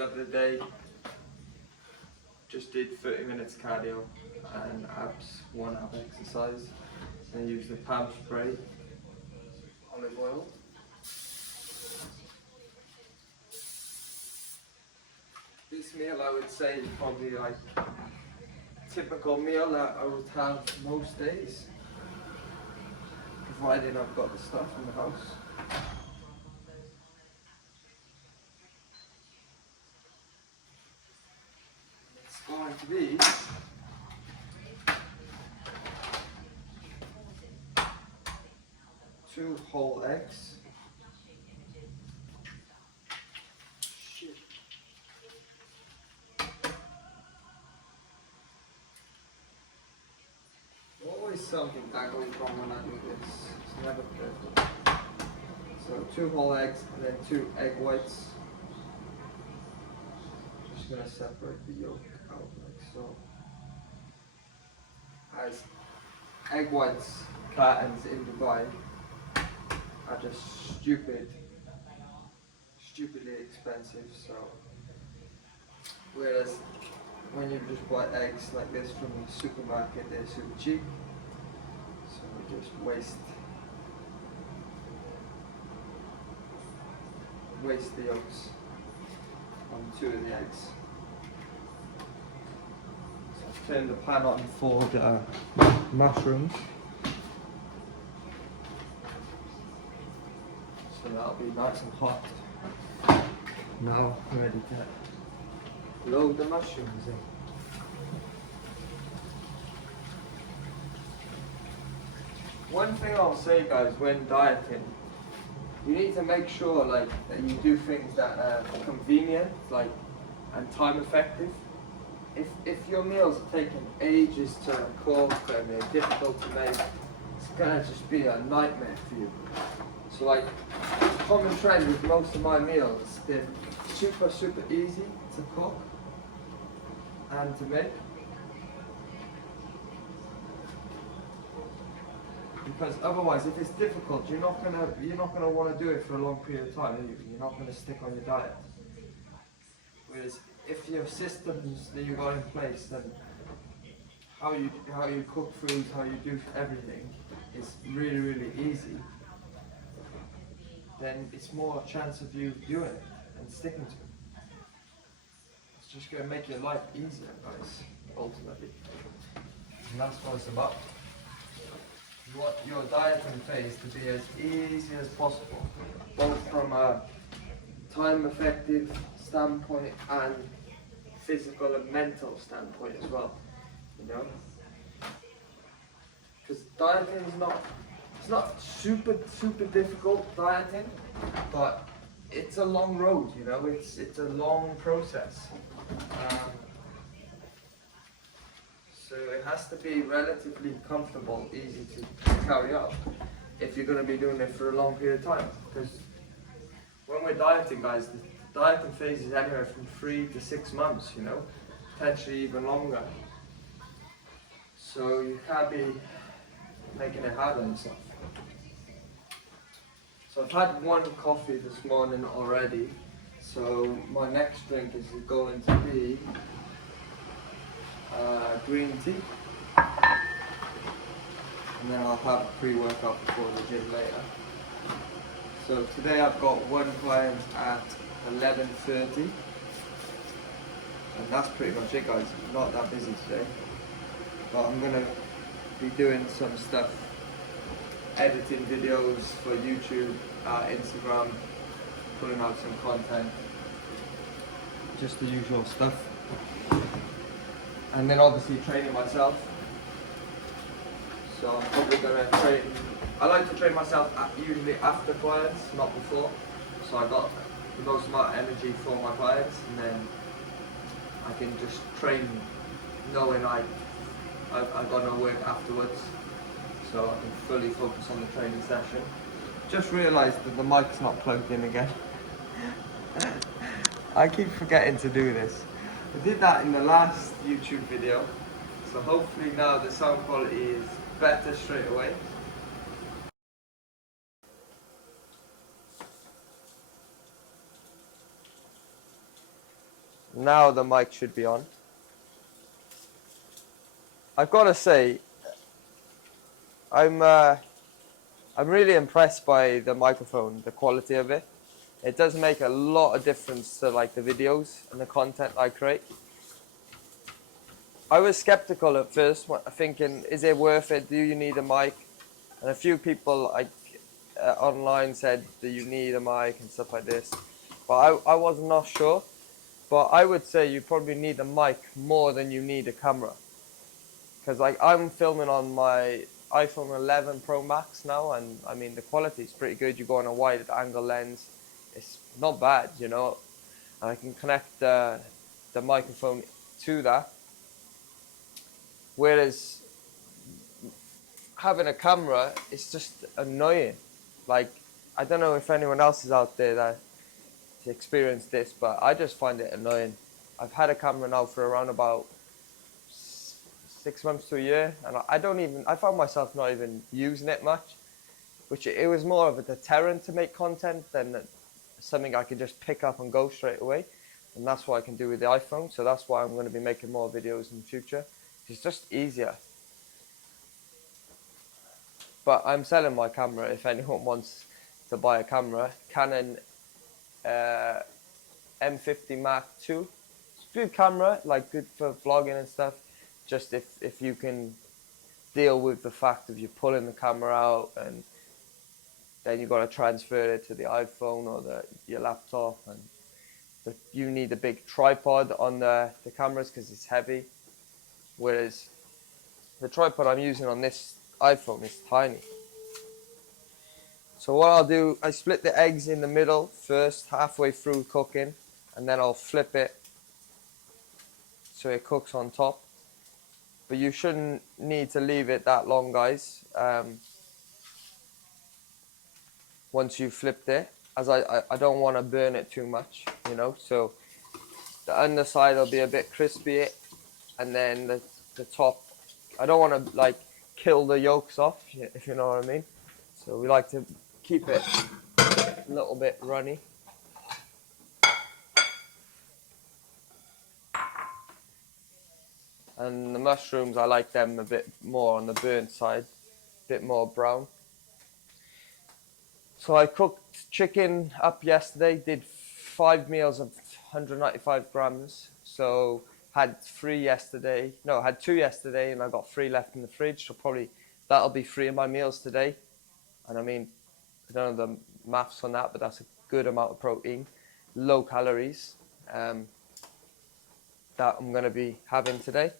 middle of the day, just did 30 minutes cardio and abs, one ab exercise. Then use the palm spray, olive oil. This meal I would say is probably like a typical meal that I would have most days, provided I've got the stuff in the house. It's going to be two whole eggs. Shit. Always something that goes wrong when I do this. It's never perfect. So 2 whole eggs and then 2 egg whites. Just gonna separate the yolk out like so. As egg whites cartons in Dubai are just stupidly expensive, so whereas when you just buy eggs like this from the supermarket, they're super cheap, so we just waste the yolks on 2 of the eggs. So I've turned the pan on for the mushrooms. So that'll be nice and hot. Now I'm ready to load the mushrooms in. One thing I'll say, guys, when dieting, you need to make sure like that you do things that are convenient, like, and time effective. If your meals are taking ages to cook and they're difficult to make, it's gonna just be a nightmare for you. So like, common trend with most of my meals, they're super easy to cook and to make. Because otherwise, if it's difficult, you're not gonna want to do it for a long period of time. You're not gonna stick on your diet. Whereas if your systems that you got in place, then how you cook food, how you do everything is really easy, then it's more a chance of you doing it and sticking to it. It's just gonna make your life easier, guys, ultimately. And that's what it's about. You want your dieting phase to be as easy as possible, both from a time effective standpoint and physical and mental standpoint as well, you know? Because dieting is not super difficult, dieting, but it's a long road, you know, it's a long process. So it has to be relatively comfortable, easy to carry out if you're going to be doing it for a long period of time. Because when we're dieting, guys, the dieting phase is anywhere from 3 to 6 months, you know, potentially even longer. So you can't be making it hard on yourself. So I've had 1 coffee this morning already, so my next drink is going to be green tea, and then I'll have a pre-workout before the gym later. So today I've got 1 client at 11:30, and that's pretty much it, guys. Not that busy today, but I'm gonna be doing some stuff, editing videos for YouTube, Instagram, putting out some content, just the usual stuff. And then obviously training myself. So I'm probably going to train, I like to train myself usually after clients, not before. So I got the most amount of energy for my clients, and then I can just train knowing I've got no work afterwards. So I can fully focus on the training session. Just realised that the mic's not plugged in again. I keep forgetting to do this. I did that in the last YouTube video, so hopefully now the sound quality is better straight away. Now the mic should be on. I've got to say, I'm really impressed by the microphone, the quality of it. It does make a lot of difference to like the videos and the content I create. I was skeptical at first, thinking, is it worth it? Do you need a mic? And a few people online said that you need a mic and stuff like this. But I was not sure. But I would say you probably need a mic more than you need a camera. Because like I'm filming on my iPhone 11 Pro Max now, and I mean the quality is pretty good. You go on a wide angle lens, it's not bad, you know. And I can connect the microphone to that. Whereas having a camera is just annoying. Like I don't know if anyone else is out there that has experienced this, but I just find it annoying. I've had a camera now for around about 6 months to a year, and I found myself not even using it much, which it was more of a deterrent to make content than something I could just pick up and go straight away. And that's what I can do with the iPhone. So that's why I'm going to be making more videos in the future. It's just easier. But I'm selling my camera if anyone wants to buy a camera. Canon M50 Mark II. It's a good camera, like good for vlogging and stuff. Just if you can deal with the fact of you pulling the camera out and then you got to transfer it to the iPhone or your laptop, and you need a big tripod on the cameras because it's heavy, whereas the tripod I'm using on this iPhone is tiny. So what I'll do, I split the eggs in the middle first, halfway through cooking, and then I'll flip it so it cooks on top. But you shouldn't need to leave it that long, guys, once you've flipped it, as I don't want to burn it too much, you know. So the underside will be a bit crispy, and then the top, I don't want to like kill the yolks off, if you know what I mean. So we like to keep it a little bit runny. And the mushrooms, I like them a bit more on the burnt side, a bit more brown. So I cooked chicken up yesterday, did 5 meals of 195 grams. So had 2 yesterday, and I got 3 left in the fridge. So probably that'll be 3 of my meals today. And I mean, I don't know the maths on that, but that's a good amount of protein, low calories, that I'm going to be having today.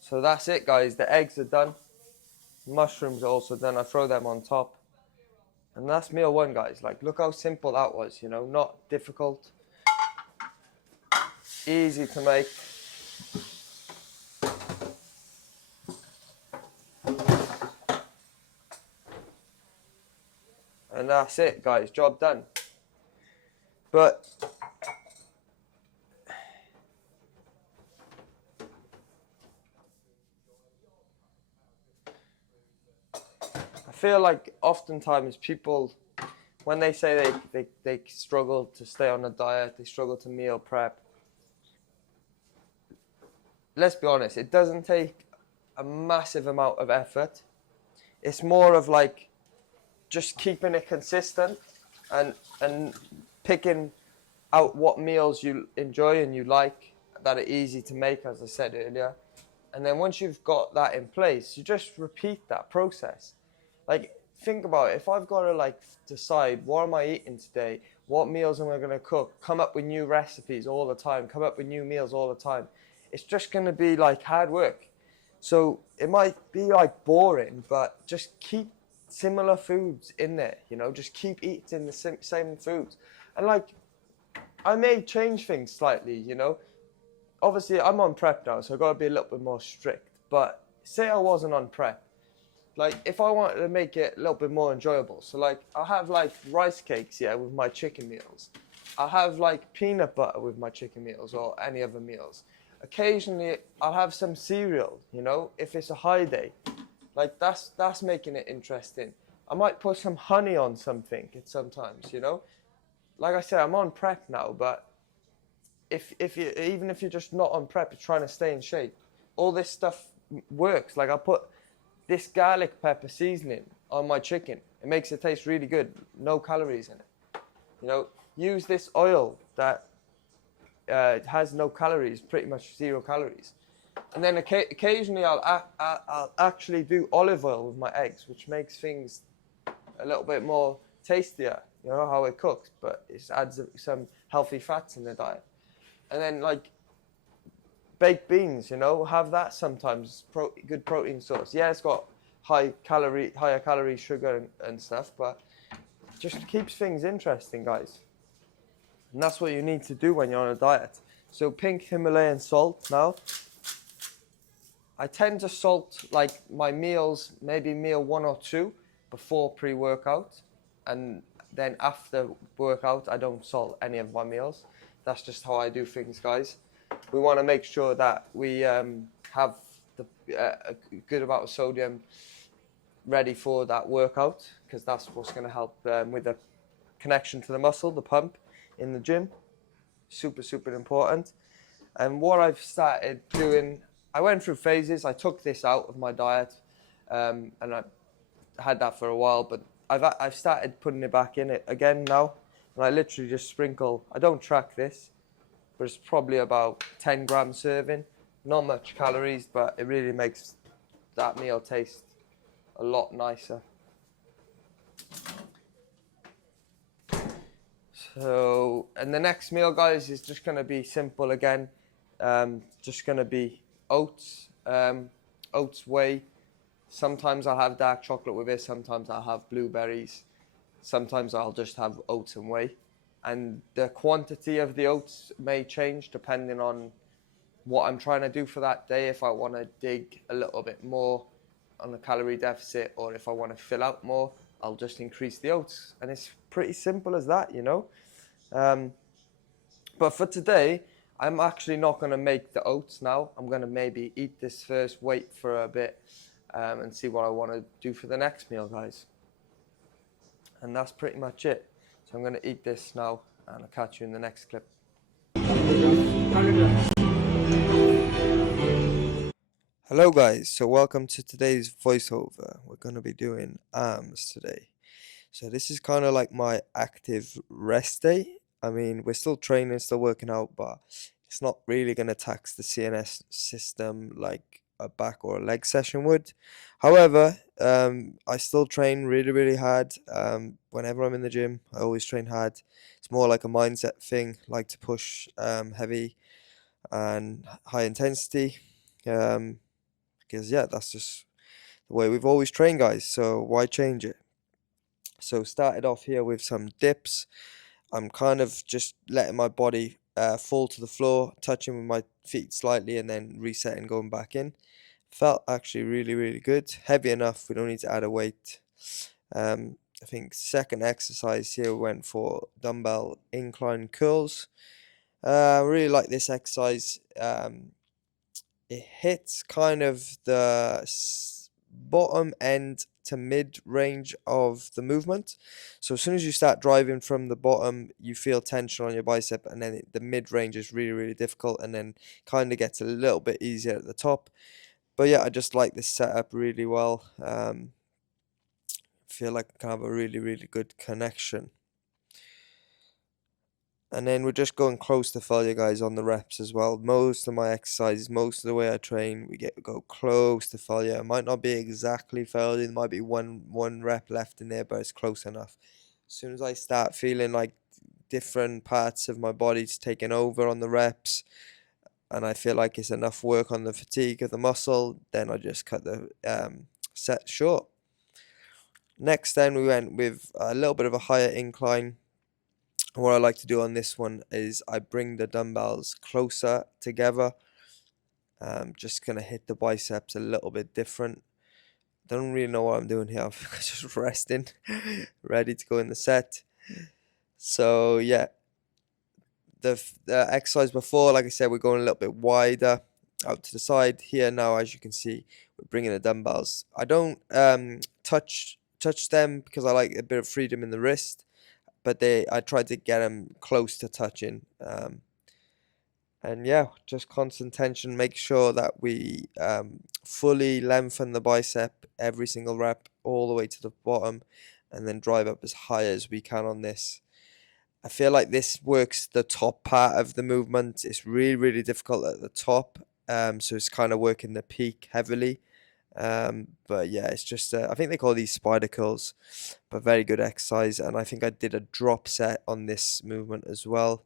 So that's it, guys. The eggs are done. Mushrooms are also done. I throw them on top. And that's meal 1, guys. Like, look how simple that was, you know, not difficult. Easy to make. And that's it, guys. Job done. But I feel like oftentimes people, when they say they struggle to stay on a diet, they struggle to meal prep, let's be honest, it doesn't take a massive amount of effort. It's more of like just keeping it consistent and picking out what meals you enjoy and you like, that are easy to make, as I said earlier. And then once you've got that in place, you just repeat that process. Like, think about it. If I've got to like decide what am I eating today, what meals am I going to cook, come up with new recipes all the time, come up with new meals all the time, it's just going to be like hard work. So it might be like boring, but just keep similar foods in there, you know, just keep eating the same foods. And like, I may change things slightly, you know. Obviously, I'm on prep now, so I've got to be a little bit more strict. But say I wasn't on prep, like if I wanted to make it a little bit more enjoyable, so like I'll have like rice cakes, yeah, with my chicken meals. I'll have like peanut butter with my chicken meals or any other meals. Occasionally, I'll have some cereal, you know, if it's a high day. Like that's making it interesting. I might put some honey on something sometimes, you know. Like I said, I'm on prep now, but if you even if you're just not on prep, you're trying to stay in shape, all this stuff works. Like I put this garlic pepper seasoning on my chicken. It makes it taste really good. No calories in it. You know, use this oil that has no calories, pretty much 0 calories. And then occasionally I'll actually do olive oil with my eggs, which makes things a little bit more tastier. You know how it cooks, but it adds some healthy fats in the diet. And then like baked beans, you know, have that sometimes. Good protein source. Yeah, it's got higher calorie sugar and stuff, but just keeps things interesting, guys. And that's what you need to do when you're on a diet. So pink Himalayan salt now. I tend to salt like my meals, maybe meal 1 or 2 before pre-workout, and then after workout I don't salt any of my meals. That's just how I do things, guys. We want to make sure that we have a good amount of sodium ready for that workout, because that's what's going to help with the connection to the muscle, the pump in the gym. Super important. And what I've started doing, I went through phases. I took this out of my diet, and I had that for a while, but I've started putting it back in it again now. And I literally just sprinkle. I don't track this, but it's probably about 10 grams serving. Not much calories, but it really makes that meal taste a lot nicer. So, and the next meal, guys, is just going to be simple again. Just going to be oats, oats whey. Sometimes I'll have dark chocolate with it. Sometimes I'll have blueberries. Sometimes I'll just have oats and whey. And the quantity of the oats may change depending on what I'm trying to do for that day. If I want to dig a little bit more on the calorie deficit, or if I want to fill out more, I'll just increase the oats. And it's pretty simple as that, you know. But for today, I'm actually not going to make the oats now. I'm going to maybe eat this first, wait for a bit, and see what I want to do for the next meal, guys. And that's pretty much it. So I'm going to eat this now, and I'll catch you in the next clip. Hello guys, so welcome to today's voiceover. We're going to be doing arms today. So this is kind of like my active rest day. I mean, we're still training, still working out, but it's not really going to tax the CNS system like a back or a leg session would. However, I still train really hard. Whenever I'm in the gym, I always train hard. It's more like a mindset thing, like to push heavy and high intensity. Because yeah, that's just the way we've always trained, guys. So why change it? So started off here with some dips. I'm kind of just letting my body fall to the floor, touching with my feet slightly, and then resetting, going back in. Felt actually really good. Heavy enough. We don't need to add a weight. I think second exercise here went for dumbbell incline curls. I really like this exercise. It hits kind of the bottom end to mid range of the movement. So as soon as you start driving from the bottom, you feel tension on your bicep, and then the mid range is really difficult, and then kind of gets a little bit easier at the top. But yeah, I just like this setup really well. Feel like kind of a really good connection. And then we're just going close to failure, guys, on the reps as well. Most of my exercises, most of the way I train, we go close to failure. It might not be exactly failure. There might be one rep left in there, but it's close enough. As soon as I start feeling like different parts of my body's taking over on the reps, and I feel like it's enough work on the fatigue of the muscle, then I just cut the set short. Next, then we went with a little bit of a higher incline. What I like to do on this one is I bring the dumbbells closer together. Just gonna hit the biceps a little bit different. Don't really know what I'm doing here. I'm just resting, ready to go in the set. So yeah, the exercise before, like I said, we're going a little bit wider out to the side. Here now, as you can see, we're bringing the dumbbells. I don't touch them because I like a bit of freedom in the wrist, but I tried to get them close to touching. And yeah, just constant tension. Make sure that we fully lengthen the bicep every single rep all the way to the bottom, and then drive up as high as we can on this. I feel like this works the top part of the movement. It's really, really difficult at the top. So it's kind of working the peak heavily. But yeah, it's just, I think they call these spider curls, but very good exercise. And I think I did a drop set on this movement as well.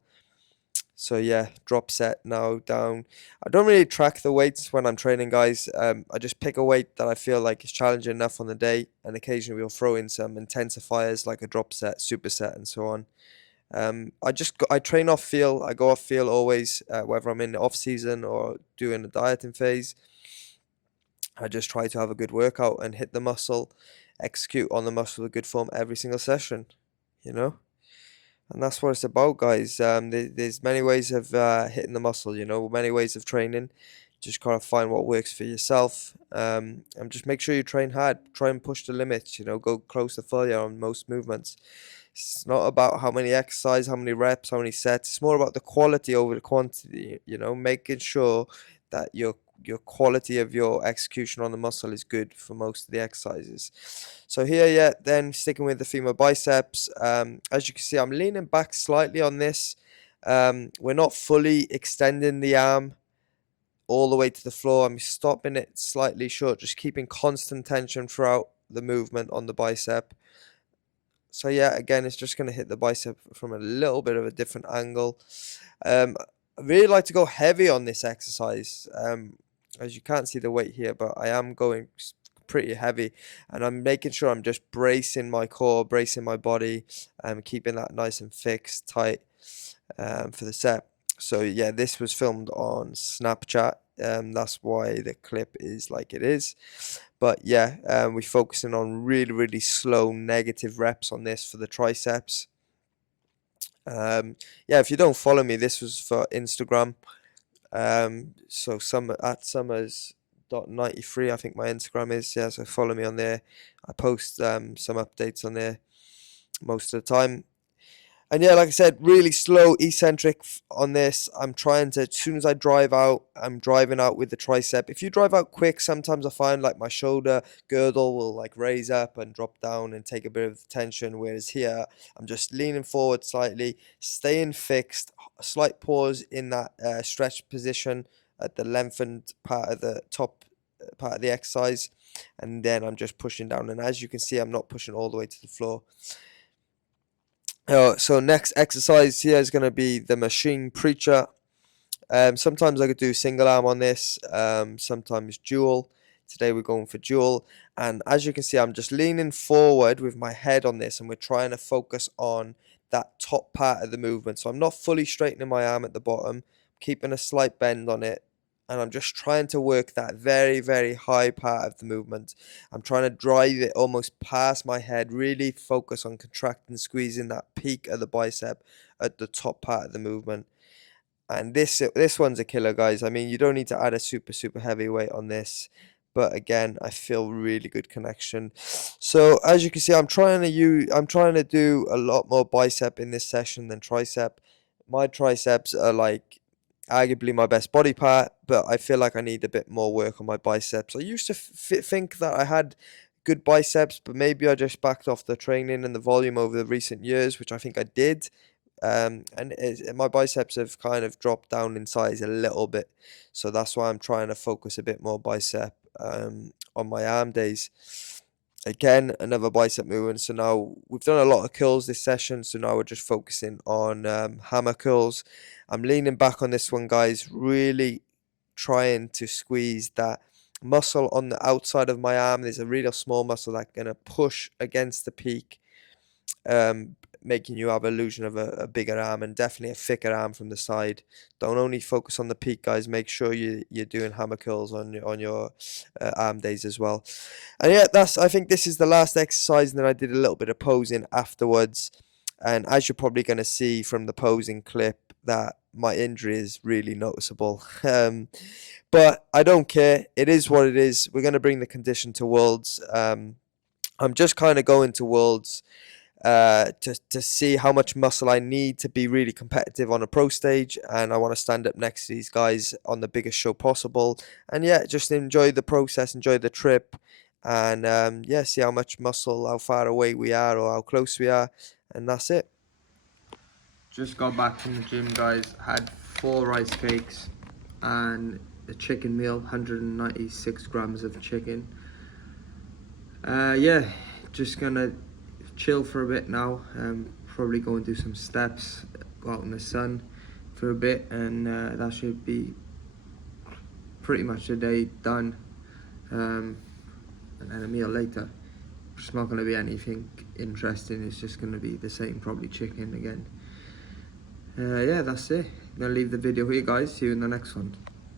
So yeah, drop set now down. I don't really track the weights when I'm training, guys. I just pick a weight that I feel like is challenging enough on the day, and occasionally we'll throw in some intensifiers like a drop set, superset, and so on. I train off feel. I go off feel always, whether I'm in the off season or doing a dieting phase. I just try to have a good workout and hit the muscle, execute on the muscle with good form every single session. You know. And that's what it's about, guys. There's many ways of hitting the muscle, many ways of training. Just gotta find what works for yourself. And just make sure you train hard. Try and push the limits, go close to failure on most movements. It's not about how many exercise, how many reps, how many sets. It's more about the quality over the quantity, making sure that your quality of your execution on the muscle is good for most of the exercises. So here, yeah, then sticking with the femur biceps. As you can see, I'm leaning back slightly on this. We're not fully extending the arm all the way to the floor. I'm stopping it slightly short, just keeping constant tension throughout the movement on the bicep. So yeah, again, it's just going to hit the bicep from a little bit of a different angle. I really like to go heavy on this exercise. As you can't see the weight here, but I am going pretty heavy, and I'm making sure I'm just bracing my core, bracing my body, keeping that nice and fixed, tight, for the set. So yeah, this was filmed on Snapchat. That's why the clip is like it is. But yeah, we're focusing on really, really slow negative reps on this for the triceps. Yeah, if you don't follow me, this was for Instagram. So summer at summers.93, I think my Instagram is. Yeah, so follow me on there. I post some updates on there most of the time. And yeah, like I said, really slow, eccentric on this. I'm trying to, as soon as I drive out, I'm driving out with the tricep. If you drive out quick, sometimes I find like my shoulder girdle will like raise up and drop down and take a bit of tension. Whereas here, I'm just leaning forward slightly, staying fixed, a slight pause in that stretched position at the lengthened part of the top part of the exercise. And then I'm just pushing down. And as you can see, I'm not pushing all the way to the floor. So next exercise here is going to be the machine preacher. Sometimes I could do single arm on this, sometimes dual. Today we're going for dual. And as you can see, I'm just leaning forward with my head on this, and we're trying to focus on that top part of the movement. So I'm not fully straightening my arm at the bottom, keeping a slight bend on it. And I'm just trying to work that very, very high part of the movement. I'm trying to drive it almost past my head, really focus on contracting, squeezing that peak of the bicep at the top part of the movement. And this one's a killer, guys. I mean, you don't need to add a super heavy weight on this, but again, I feel really good connection. So as you can see, I'm trying to do a lot more bicep in this session than tricep. My triceps are like arguably my best body part, but I feel like I need a bit more work on my biceps. I used to think that I had good biceps, but maybe I just backed off the training and the volume over the recent years, which I think I did. My biceps have kind of dropped down in size a little bit, so that's why I'm trying to focus a bit more bicep on my arm days. Again, another bicep movement. So now we've done a lot of curls this session, so now we're just focusing on hammer curls. I'm leaning back on this one, guys, really trying to squeeze that muscle on the outside of my arm. There's a really small muscle that's gonna push against the peak, um, making you have illusion of a bigger arm, and definitely a thicker arm from the side. Don't only focus on the peak, guys. Make sure you're doing hammer curls on your arm days as well. And yeah, I think this is the last exercise, and then I did a little bit of posing afterwards. And as you're probably going to see from the posing clip, that my injury is really noticeable. But I don't care. It is what it is. We're going to bring the condition to Worlds. I'm just kind of going to Worlds to see how much muscle I need to be really competitive on a pro stage, and I want to stand up next to these guys on the biggest show possible. And yeah, just enjoy the process, enjoy the trip, and yeah, see how much muscle, how far away we are or how close we are, and that's it. Just got back from the gym, guys. Had 4 rice cakes and a chicken meal, 196 grams of chicken. Yeah, just gonna chill for a bit now. Probably go and do some steps, go out in the sun for a bit, and that should be pretty much the day done. And then a meal later. It's not going to be anything interesting. It's just going to be the same, probably chicken again. Yeah, that's it. I'm going to leave the video here, guys. See you in the next one.